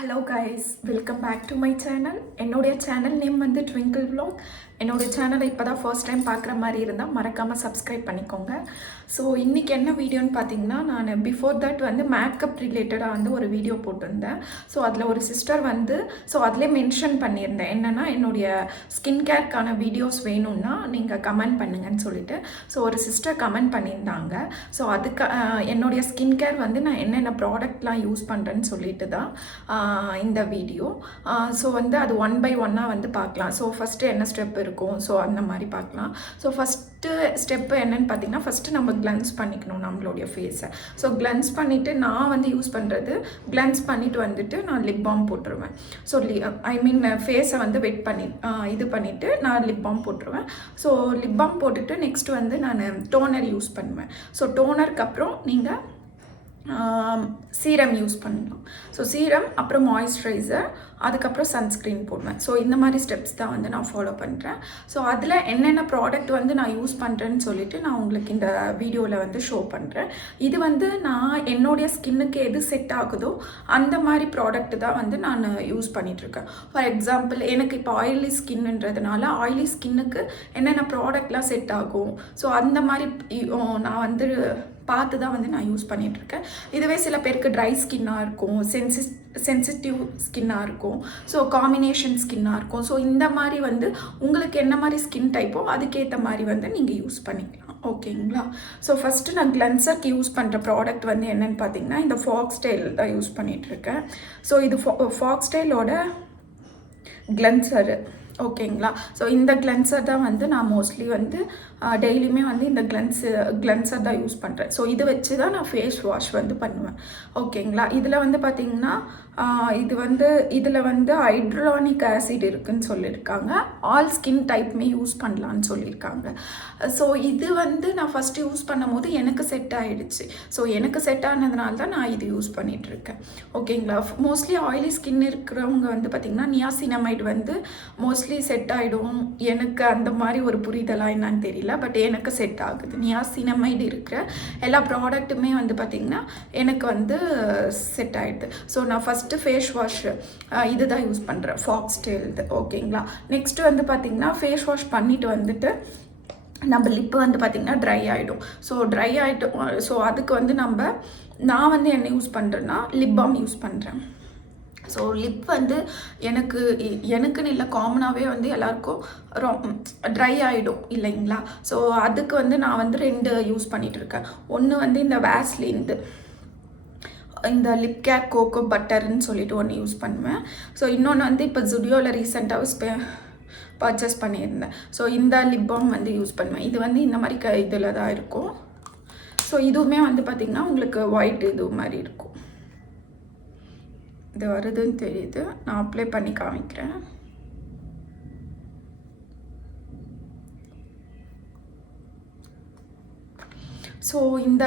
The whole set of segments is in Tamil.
Hello guys, welcome back to my channel. என்னுடைய சேனல் நேம் வந்து ட்விங்கிள் vlog. என்னோடய சேனலை இப்போ தான் ஃபர்ஸ்ட் டைம் பார்க்குற மாதிரி இருந்தால் மறக்காமல் சப்ஸ்கிரைப் பண்ணிக்கோங்க. ஸோ இன்றைக்கி என்ன வீடியோன்னு பார்த்தீங்கன்னா, நான் பிஃபோர் தட் வந்து மேக்கப் ரிலேட்டடாக வந்து ஒரு வீடியோ போட்டிருந்தேன். ஸோ அதில் ஒரு சிஸ்டர் வந்து அதிலே மென்ஷன் பண்ணியிருந்தேன் என்னென்னா, என்னுடைய ஸ்கின் கேர்க்கான வீடியோஸ் வேணும்னா நீங்கள் கமெண்ட் பண்ணுங்கன்னு சொல்லிட்டு. ஸோ ஒரு சிஸ்டர் கமெண்ட் பண்ணியிருந்தாங்க. ஸோ அதுக்கு என்னுடைய ஸ்கின் கேர் வந்து நான் என்னென்ன ப்ராடக்ட்லாம் யூஸ் பண்ணுறேன்னு சொல்லிட்டு தான் இந்த வீடியோ. ஸோ வந்து அது ஒன் பை ஒன்னாக வந்து பார்க்கலாம். ஸோ ஃபஸ்ட்டு என்ன ஸ்டெப் இருக்கும், ஸோ அந்த மாதிரி பார்க்கலாம். ஸோ ஃபஸ்ட்டு ஸ்டெப்பு என்னன்னு பார்த்தீங்கன்னா, ஃபஸ்ட்டு நம்ம கிளென்ஸ் பண்ணிக்கணும் நம்மளுடைய ஃபேஸை. ஸோ கிளென்ஸ் பண்ணிவிட்டு நான் வந்து யூஸ் பண்ணுறது, கிளென்ஸ் பண்ணிவிட்டு வந்துட்டு நான் லிப் பாம் போட்டுருவேன். ஸோ ஃபேஸை வந்து வெட் பண்ணி இது பண்ணிவிட்டு நான் லிப் பாம் போட்டுருவேன். ஸோ லிப் பாம் போட்டுட்டு நெக்ஸ்ட் வந்து நான் டோனர் யூஸ் பண்ணுவேன். ஸோ டோனருக்கு அப்புறம் நீங்கள் சீரம் யூஸ் பண்ணலாம். ஸோ சீரம், அப்புறம் மாய்ஸ்சரைசர், அதுக்கப்புறம் சன்ஸ்க்ரீன் போடுவேன். ஸோ இந்த மாதிரி ஸ்டெப்ஸ் தான் வந்து நான் ஃபாலோ பண்ணுறேன். ஸோ அதில் என்னென்ன ப்ராடக்ட் வந்து நான் யூஸ் பண்ணுறேன்னு சொல்லிட்டு நான் உங்களுக்கு இந்த வீடியோவில் வந்து ஷோ பண்ணுறேன். இது வந்து நான் என்னுடைய ஸ்கின்னுக்கு எது செட் ஆகுதோ அந்த மாதிரி ப்ராடக்ட் தான் வந்து நான் யூஸ் பண்ணிகிட்ருக்கேன். ஃபார் எக்ஸாம்பிள், எனக்கு இப்போ ஆயிலி ஸ்கின்ன்றதுனால ஆயிலி ஸ்கின்னுக்கு என்னென்ன ப்ராடக்ட்லாம் செட் ஆகும், ஸோ அந்த மாதிரி நான் வந்து பார்த்து தான் வந்து நான் யூஸ் பண்ணிகிட்ருக்கேன். இதுவே சில பேருக்கு ட்ரை ஸ்கின்னாக இருக்கும், சென்சிட்டிவ் ஸ்கின்னாக இருக்கும், ஸோ காம்பினேஷன் ஸ்கின்னாக இருக்கும். ஸோ இந்த மாதிரி வந்து உங்களுக்கு என்ன மாதிரி ஸ்கின் டைப்போ அதுக்கேற்ற மாதிரி வந்து நீங்கள் யூஸ் பண்ணிக்கலாம். ஓகேங்களா? ஸோ ஃபஸ்ட்டு நான் கிளென்சருக்கு யூஸ் பண்ணுற ப்ராடக்ட் வந்து என்னென்னு பார்த்தீங்கன்னா, இந்த ஃபாக்ஸ்டைல் தான் யூஸ் பண்ணிகிட்ருக்கேன். ஸோ இது ஃபாக்ஸ்டைலோட கிளென்சரு. ஓகேங்களா? ஸோ இந்த கிளென்சர் தான் வந்து நான் மோஸ்ட்லி வந்து டெய்லியுமே வந்து இந்த கிளென்சர் தான் யூஸ் பண்ணுறேன். ஸோ இது வச்சு தான் நான் ஃபேஸ் வாஷ் வந்து பண்ணுவேன். ஓகேங்களா? இதில் வந்து பார்த்திங்கன்னா, இதில் வந்து ஹைட்ரானிக் ஆசிட் இருக்குதுன்னு சொல்லியிருக்காங்க. ஆல் ஸ்கின் டைப்புமே யூஸ் பண்ணலான்னு சொல்லியிருக்காங்க. ஸோ இது வந்து நான் ஃபஸ்ட்டு யூஸ் பண்ணும் போது எனக்கு செட் ஆகிடுச்சு. ஸோ எனக்கு செட் ஆனதுனால தான் நான் இது யூஸ் பண்ணிகிட்ருக்கேன். ஓகேங்களா? மோஸ்ட்லி ஆயிலி ஸ்கின் இருக்கிறவங்க வந்து பார்த்திங்கன்னா, நியாசினமைடு வந்து மோஸ்ட்லி செட் ஆகிடும். எனக்கு அந்த மாதிரி ஒரு புரிதலாக என்னன்னு தெரியல, பட் எனக்கு செட் ஆகுது. நியாசினமைடு இருக்கிற எல்லா ப்ராடக்ட்டுமே வந்து பார்த்திங்கன்னா எனக்கு வந்து செட் ஆகிடுது. ஸோ நான் ஃபஸ்ட்டு ஃபேஸ் வாஷ் இது தான் யூஸ் பண்ணுறேன், ஃபாக்ஸ்டைல்து. ஓகேங்களா? நெக்ஸ்ட்டு வந்து பார்த்திங்கன்னா, ஃபேஸ் வாஷ் பண்ணிவிட்டு வந்துட்டு நம்ம லிப்பு வந்து பார்த்திங்கன்னா ட்ரை ஆகிடும். ஸோ ட்ரை ஆகிடும். ஸோ அதுக்கு வந்து நான் வந்து என்ன யூஸ் பண்ணுறேன்னா, லிப் பாம் யூஸ் பண்ணுறேன். ஸோ லிப் வந்து எனக்குன்னு இல்லை, காமனாகவே வந்து எல்லாருக்கும் ட்ரை ஆகிடும் இல்லைங்களா? ஸோ அதுக்கு வந்து நான் வந்து 2 யூஸ் பண்ணிகிட்ருக்கேன். ஒன்று வந்து இந்த வேஸ்லின்து இந்த லிப் கேர் கோகோ பட்டர்ன்னு சொல்லிட்டு ஒன்று யூஸ் பண்ணுவேன். ஸோ இன்னொன்று வந்து இப்போ ஜுடியோவில் ரீசெண்டாக பர்ச்சேஸ் பண்ணியிருந்தேன். ஸோ இந்த லிப் பாம் வந்து யூஸ் பண்ணுவேன். இது வந்து இந்த மாதிரி இதில் தான் இருக்கும். ஸோ இதுவுமே வந்து பார்த்திங்கன்னா உங்களுக்கு ஒயிட் இது மாதிரி இருக்கும். இது வருதுன்னு தெரியுது, நான் அப்ளை பண்ணி காமிக்கிறேன். ஸோ இந்த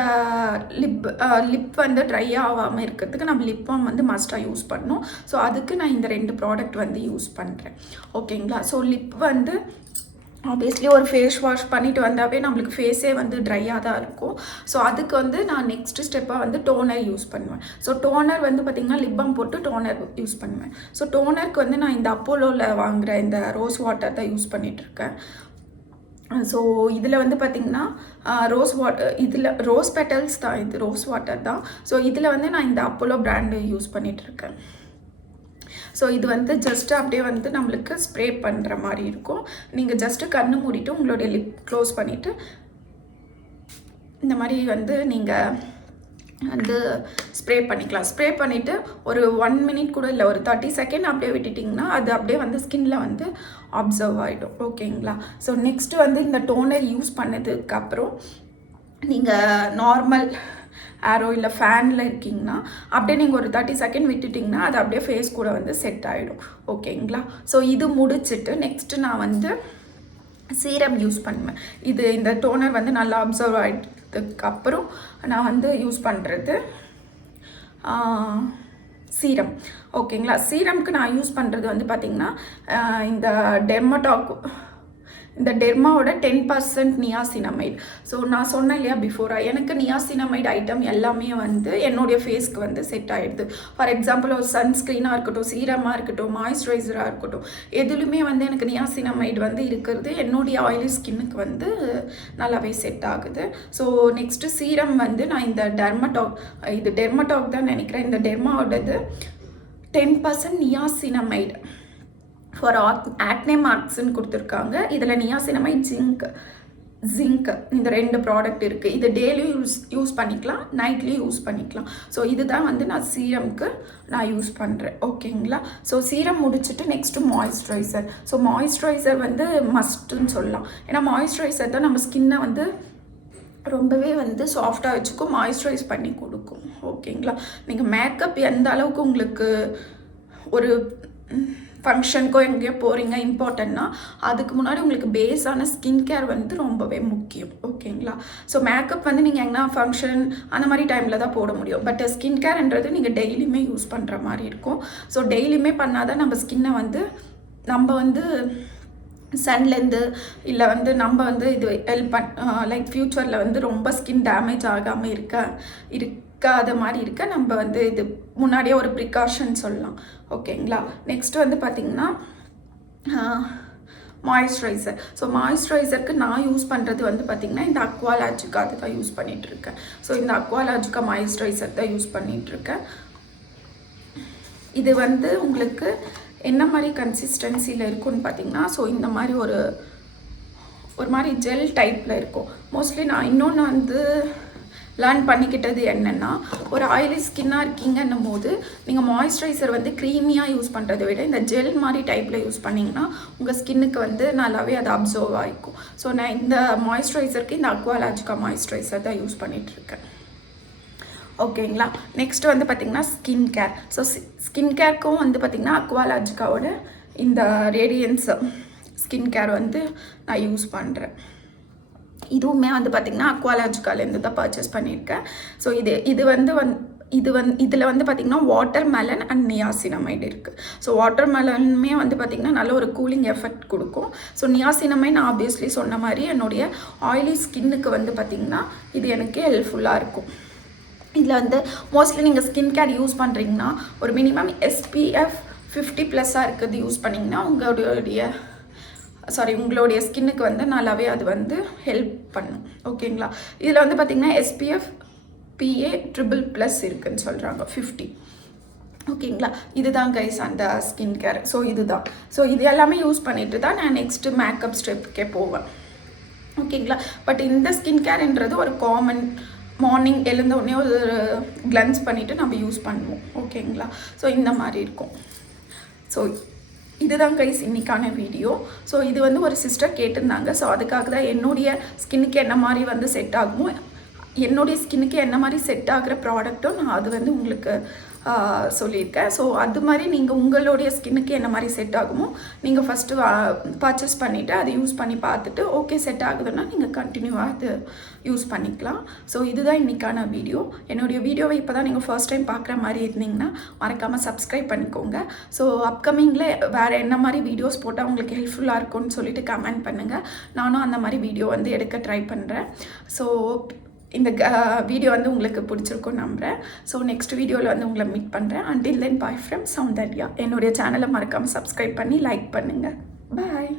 லிப் வந்து ட்ரை ஆகாமல் இருக்கிறதுக்கு நம்ம லிப் பாம் வந்து மஸ்ட்டாக யூஸ் பண்ணணும். ஸோ அதுக்கு நான் இந்த 2 ப்ராடக்ட் வந்து யூஸ் பண்ணுறேன். ஓகேங்களா? ஸோ லிப் வந்து ஆப்வியஸ்லி ஒரு ஃபேஸ் வாஷ் பண்ணிவிட்டு வந்தாவே நம்மளுக்கு ஃபேஸே வந்து ட்ரையாக தான் இருக்கும். ஸோ அதுக்கு வந்து நான் நெக்ஸ்ட்டு ஸ்டெப்பாக வந்து டோனர் யூஸ் பண்ணுவேன். ஸோ டோனர் வந்து பார்த்திங்கன்னா லிப் பாம் போட்டு டோனர் யூஸ் பண்ணுவேன். ஸோ டோனருக்கு வந்து நான் இந்த அப்போலோவில் வாங்குகிற இந்த ரோஸ் வாட்டர் தான் யூஸ் பண்ணிகிட்ருக்கேன். ஸோ இதில் வந்து பார்த்திங்கன்னா இதில் ரோஸ் பெட்டல்ஸ் தான், இது ரோஸ் வாட்டர் தான். ஸோ இதில் வந்து நான் இந்த அப்போலோ பிராண்டு யூஸ் பண்ணிகிட்ருக்கேன். ஸோ இது வந்து ஜஸ்ட்டு அப்படியே வந்து நம்மளுக்கு ஸ்ப்ரே பண்ணுற மாதிரி இருக்கும். நீங்கள் ஜஸ்ட்டு கண்ணு மூடிட்டு உங்களுடைய லிப் க்ளோஸ் பண்ணிவிட்டு இந்த மாதிரி வந்து நீங்கள் வந்து ஸ்ப்ரே பண்ணிக்கலாம். ஸ்ப்ரே பண்ணிவிட்டு ஒரு 1 மினிட் கூட இல்லை, ஒரு 30 செகண்ட் அப்படியே விட்டுட்டிங்கன்னா அது அப்படியே வந்து ஸ்கின்ல வந்து அப்சர்வ் ஆகிடும். ஓகேங்களா? ஸோ நெக்ஸ்ட்டு வந்து இந்த டோனர் யூஸ் பண்ணதுக்கப்புறம் நீங்கள் நார்மல் ஏரோ இல்லை ஃபேனில் இருக்கீங்கன்னா அப்படியே நீங்கள் ஒரு 30 செகண்ட் விட்டுட்டிங்கன்னா அது அப்படியே ஃபேஸ் கூட வந்து செட் ஆகிடும். ஓகேங்களா? ஸோ இது முடிச்சுட்டு நெக்ஸ்ட்டு நான் வந்து சீரம் யூஸ் பண்ணுவேன். இந்த டோனர் வந்து நல்லா அப்சர்வ் ஆகிட்டதுக்கப்புறம் நான் வந்து யூஸ் பண்ணுறது சீரம். ஓகேங்களா? சீரம்க்கு நான் யூஸ் பண்ணுறது வந்து பார்த்திங்கன்னா இந்த இந்த டெர்மாவோட 10% நியாசினமைட். ஸோ நான் சொன்னேன் இல்லையா பிஃபோராக, எனக்கு நியாசினமைட் ஐட்டம் எல்லாமே வந்து என்னுடைய ஃபேஸ்க்கு வந்து செட் ஆகிடுது. ஃபார் எக்ஸாம்பிள் ஒரு சன்ஸ்க்ரீனாக இருக்கட்டும், சீரமாக இருக்கட்டும், மாய்ஸ்சரைசராக இருக்கட்டும், எதுலையுமே வந்து எனக்கு நியாசினமைட் வந்து இருக்கிறது என்னுடைய ஆயிலி ஸ்கின்னுக்கு வந்து நல்லாவே செட் ஆகுது. ஸோ நெக்ஸ்ட்டு சீரம் வந்து நான் இந்த டெர்மடாக் தான் நினைக்கிறேன், இந்த டெர்மாவோடது 10% நியாசினமைட் ஃபார் ஆக்னே மார்க்ஸ்ன்னு கொடுத்துருக்காங்க. இதில் நியாசினமைட், ஜிங்க் இந்த 2 ப்ராடக்ட் இருக்குது. இது டெய்லியும் யூஸ் பண்ணிக்கலாம், நைட்லேயும் யூஸ் பண்ணிக்கலாம். ஸோ இதுதான் வந்து நான் சீரம்க்கு நான் யூஸ் பண்ணுறேன். ஓகேங்களா? ஸோ சீரம் முடிச்சுட்டு நெக்ஸ்ட்டு மாய்ஸ்சரைசர். ஸோ மாய்ஸ்சரைசர் வந்து மஸ்ட்டுன்னு சொல்லலாம். ஏன்னா மாய்ஸ்சரைசர் தான் நம்ம ஸ்கின்னை வந்து ரொம்பவே வந்து சாஃப்டாக வச்சுக்கும், மாய்ஸ்சரைஸ் பண்ணி கொடுக்கும். ஓகேங்களா? நீங்கள் மேக்கப் எந்த அளவுக்கு உங்களுக்கு ஒரு ஃபங்க்ஷனுக்கோ எங்கேயோ போகிறீங்க இம்பார்ட்டன்னா, அதுக்கு முன்னாடி உங்களுக்கு பேஸான ஸ்கின் கேர் வந்து ரொம்பவே முக்கியம். ஓகேங்களா? ஸோ மேக்கப் வந்து நீங்கள் எங்கன்னா ஃபங்க்ஷன் அந்த மாதிரி டைமில் தான் போட முடியும். பட் ஸ்கின் கேர்ன்றது நீங்கள் டெய்லியுமே யூஸ் பண்ணுற மாதிரி இருக்கும். ஸோ டெய்லியுமே பண்ணாதான் நம்ம ஸ்கின்னை வந்து நம்ம வந்து சன்லேருந்து இல்லை வந்து நம்ம வந்து இது ஹெல்ப் லைக் ஃப்யூச்சரில் வந்து ரொம்ப ஸ்கின் டேமேஜ் ஆகாமல் இருக்காத மாதிரி இருக்க நம்ம வந்து இது முன்னாடியே ஒரு ப்ரிகாஷன் சொல்லலாம். ஓகேங்களா? நெக்ஸ்ட் வந்து பார்த்திங்கன்னா மாய்ஸ்சரைசர். ஸோ மாய்ஸ்சரைசருக்கு நான் யூஸ் பண்ணுறது வந்து பார்த்திங்கன்னா இந்த அக்வாலாஜிக்கா தான் யூஸ் பண்ணிகிட்ருக்கேன். ஸோ இந்த அக்வாலாஜிக்கா மாய்ஸ்சரைசர் தான் யூஸ் பண்ணிகிட்ருக்கேன். இது வந்து உங்களுக்கு என்ன மாதிரி கன்சிஸ்டன்சியில் இருக்குன்னு பார்த்தீங்கன்னா, ஸோ இந்த மாதிரி ஒரு மாதிரி ஜெல் டைப்பில் இருக்கும். மோஸ்ட்லி நான் இன்னொன்று வந்து லேர்ன் பண்ணிக்கிட்டது என்னென்னா, ஒரு ஆயிலி ஸ்கின்னாக இருக்கீங்கன்னும் போது நீங்கள் மாய்ஸ்சரைசர் வந்து க்ரீமியாக யூஸ் பண்ணுறதை விட இந்த ஜெல் மாதிரி டைப்பில் யூஸ் பண்ணிங்கன்னா உங்கள் ஸ்கின்னுக்கு வந்து நல்லாவே அது அப்சர்வ் ஆகிக்கும். ஸோ நான் இந்த மாய்ஸ்சரைசருக்கு இந்த அக்வாலாஜிக்கா மாய்ஸ்சரைசர் தான் யூஸ் பண்ணிகிட்ருக்கேன். ஓகேங்களா? நெக்ஸ்ட் வந்து பார்த்திங்கன்னா ஸ்கின் கேர். ஸோ ஸ்கின் கேருக்கும் வந்து பார்த்திங்கன்னா அக்வாலாஜிக்காவோட இந்த ரேடியன்ஸ் ஸ்கின் கேர் வந்து நான் யூஸ் பண்ணுறேன். இதுவுமே வந்து பார்த்திங்கன்னா அக்வாலாஜிக்காலேருந்து தான் பர்ச்சேஸ் பண்ணியிருக்கேன். ஸோ இதில் வந்து பார்த்திங்கன்னா வாட்டர் மெலன் அண்ட் நியாசினமைட் இருக்குது. ஸோ வாட்டர் மெலனுமே வந்து பார்த்திங்கன்னா நல்ல ஒரு கூலிங் எஃபெக்ட் கொடுக்கும். ஸோ நியாசினமைட் நான் ஆப்வியஸ்லி சொன்ன மாதிரி என்னுடைய ஆயிலி ஸ்கின்னுக்கு வந்து பார்த்திங்கன்னா இது எனக்கு ஹெல்ப்ஃபுல்லாக இருக்கும். இதில் வந்து மோஸ்ட்லி நீங்கள் ஸ்கின் கேர் யூஸ் பண்ணுறீங்கன்னா ஒரு மினிமம் SPF 50+ இருக்கிறது யூஸ் பண்ணிங்கன்னா உங்களுடைய ஸ்கின்னுக்கு வந்து நல்லாவே அது வந்து ஹெல்ப் பண்ணும். ஓகேங்களா? இதில் வந்து பார்த்திங்கன்னா SPF PA ++ இருக்குதுன்னு சொல்கிறாங்க 50. ஓகேங்களா? இதுதான் கைஸ் அந்த ஸ்கின் கேர். ஸோ இதுதான். ஸோ இது எல்லாமே யூஸ் பண்ணிட்டு தான் நான் நெக்ஸ்ட்டு மேக்கப் ஸ்டெப்புக்கே போவேன். ஓகேங்களா? பட் இந்த ஸ்கின் கேர்ன்றது ஒரு காமன் மார்னிங் எழுந்த உடனே ஒரு கிளன்ஸ் பண்ணிவிட்டு நம்ம யூஸ் பண்ணுவோம். ஓகேங்களா? ஸோ இந்த மாதிரி இருக்கும். ஸோ இதுதான் கைஸ் இன்றைக்கான வீடியோ. ஸோ இது வந்து ஒரு சிஸ்டர் கேட்டிருந்தாங்க. ஸோ அதுக்காக தான் என்னுடைய ஸ்கின்னுக்கு என்ன மாதிரி வந்து செட் ஆகுமோ, என்னுடைய ஸ்கின்னுக்கு என்ன மாதிரி செட் ஆகிற ப்ராடக்ட்டும் நான் அது வந்து உங்களுக்கு சொல்லியிருக்கேன். ஸோ அது மாதிரி நீங்கள் உங்களுடைய ஸ்கின்னுக்கு என்ன மாதிரி செட் ஆகுமோ நீங்கள் ஃபஸ்ட்டு பர்ச்சேஸ் பண்ணிவிட்டு அதை யூஸ் பண்ணி பார்த்துட்டு ஓகே செட் ஆகுதுன்னா நீங்கள் கண்டினியூவாக அது யூஸ் பண்ணிக்கலாம். ஸோ இதுதான் இன்றைக்கான வீடியோ. என்னுடைய வீடியோவை இப்போ தான் நீங்கள் ஃபர்ஸ்ட் டைம் பார்க்குற மாதிரி இருந்தீங்கன்னா மறக்காமல் சப்ஸ்கிரைப் பண்ணிக்கோங்க. ஸோ அப்கமிங்கில் வேறு என்ன மாதிரி வீடியோஸ் போட்டால் உங்களுக்கு ஹெல்ப்ஃபுல்லாக இருக்கும்னு சொல்லிட்டு கமெண்ட் பண்ணுங்கள். நானும் அந்த மாதிரி வீடியோ வந்து எடுக்க ட்ரை பண்ணுறேன். ஸோ இந்த வீடியோ வந்து உங்களுக்கு பிடிச்சிருக்கும் நம்புகிறேன். ஸோ நெக்ஸ்ட் வீடியோவில் வந்து உங்களை மீட் பண்ணுறேன். until then bye from Soundarya. என்னுடைய சேனலை மறக்காமல் சப்ஸ்கிரைப் பண்ணி லைக் பண்ணுங்கள். பாய்.